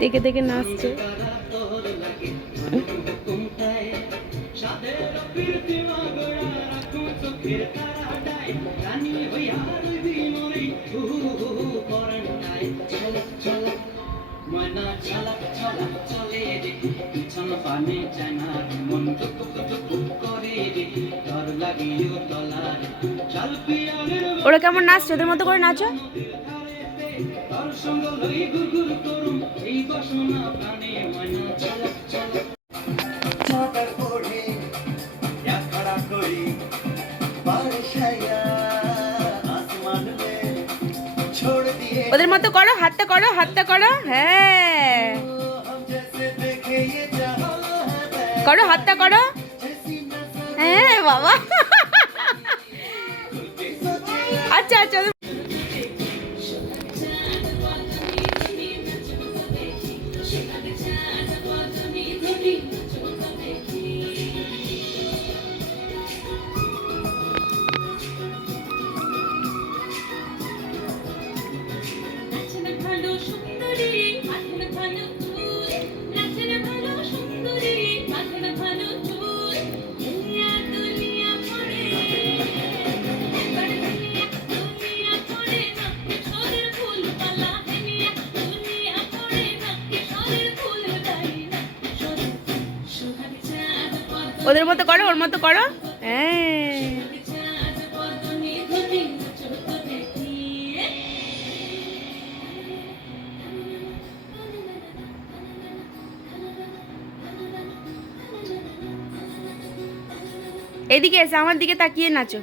দেখে দেখে নাচছে। ওরা কেমন নাচছে, ওদের মতো করে নাচো। ওদের মতো করো, হাতটা করো, হাতটা করো। হ্যাঁ করো, হাতটা করো। হ্যাঁ বাবা। আচ্ছা আচ্ছা। ওদের মতো করো, ওর মতো করো। হ্যাঁ এদিকে এসে আমার দিকে তাকিয়ে নাচো।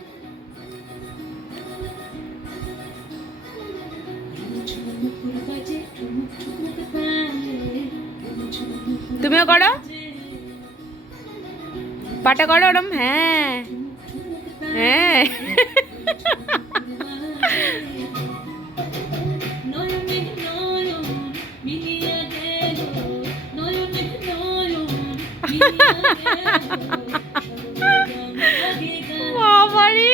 তুমিও করো, পাটা করো ওরম। হ্যাঁ হ্যাঁ। বাবারে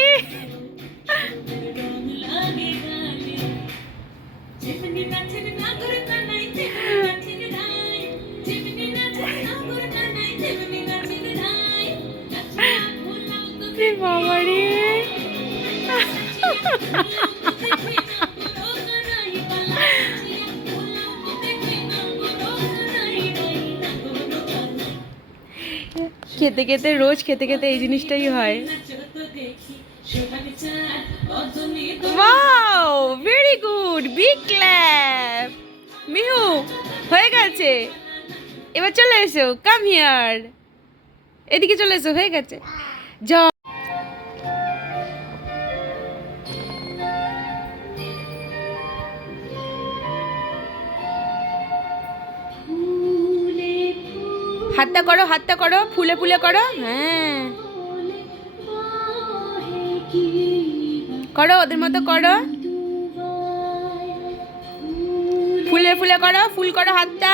বাবারে। খেতে খেতে, রোজ খেতে খেতে এই জিনিসটাই হয়। Wow, very good, big clap. Mihu হয়ে গেছে, এবার চলে এসো, কাম হিয়ার, এদিকে চলে এসো, হয়ে গেছে। যাও। হাতটা করো, হাতটা করো, ফুলে ফুলে করো। হ্যাঁ করো, ওদের মতো করো, ফুলে ফুলে করো, ফুল করো হাতটা।